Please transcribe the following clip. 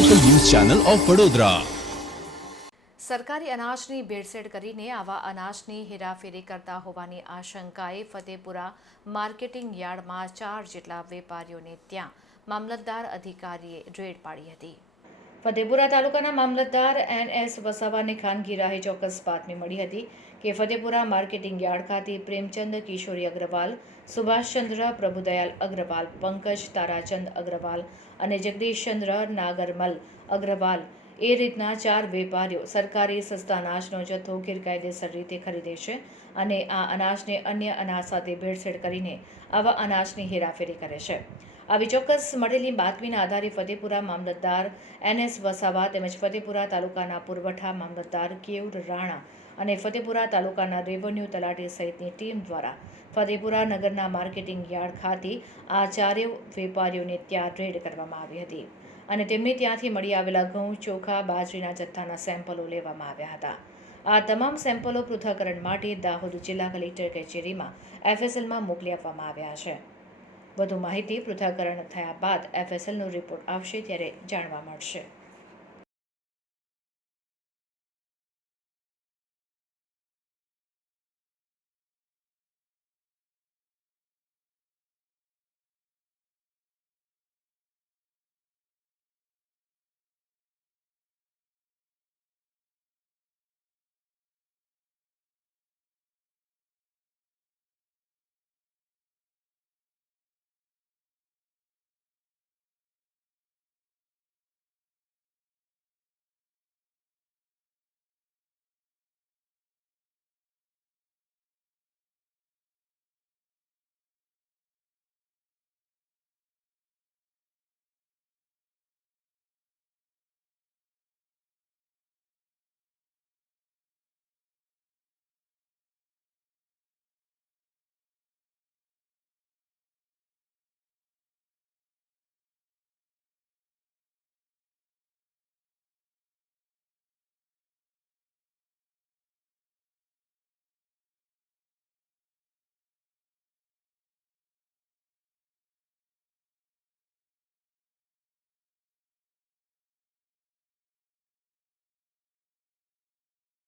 Channel of Vadodara સરકારી અનાજની ભેળસેળ કરીને આવા અનાજની હેરાફેરી કરતા હોવાની આશંકાએ ફતેપુરા માર્કેટિંગ યાર્ડમાં ચાર જેટલા વેપારીઓને ત્યાં મામલતદાર અધિકારીએ રેડ પાડી હતી. ફતેપુરા તાલુકાના મામલતદાર એન એસ વસાવાની ખાનગી રાહે ચોક્કસ બાતમી મળી હતી કે ફતેપુરા માર્કેટિંગ યાર્ડ ખાતે પ્રેમચંદ કિશોરી અગ્રવાલ, સુભાષચંદ્ર પ્રભુદયાલ અગ્રવાલ, પંકજ તારાચંદ અગ્રવાલ અને જગદીશચંદ્ર નાગરમલ અગ્રવાલ. એ રીતના ચાર વેપારીઓ સરકારી સસ્તા અનાજનો જથ્થો ગેરકાયદેસર રીતે ખરીદે છે અને આ અનાજને અન્ય અનાજ સાથે ભેળસેળ કરીને આવા અનાજની હેરાફેરી કરે છે. આવી ચોક્કસ મળેલી બાતમીના આધારે ફતેપુરા મામલતદાર એનએસ વસાવા તેમજ ફતેપુરા તાલુકાના પુરવઠા મામલતદાર કેયુર રાણા અને ફતેપુરા તાલુકાના રેવન્યુ તલાટી સહિતની ટીમ દ્વારા ફતેપુરા નગરના માર્કેટિંગ યાર્ડ ખાતે આ ચારેય વેપારીઓને ત્યાં રેડ કરવામાં આવી હતી અને તેમને ત્યાંથી મળી આવેલા ઘઉં, ચોખા, બાજરીના જથ્થાના સેમ્પલો લેવામાં આવ્યા હતા. આ તમામ સેમ્પલો પૃથ્થકરણ માટે દાહોદ જિલ્લા કલેક્ટર કચેરીમાં એફએસએલમાં મોકલી આપવામાં આવ્યા છે. વધુ માહિતી પૃથ્થકરણ થયા બાદ એફએસએલનો રિપોર્ટ આવશે ત્યારે જાણવા મળશે.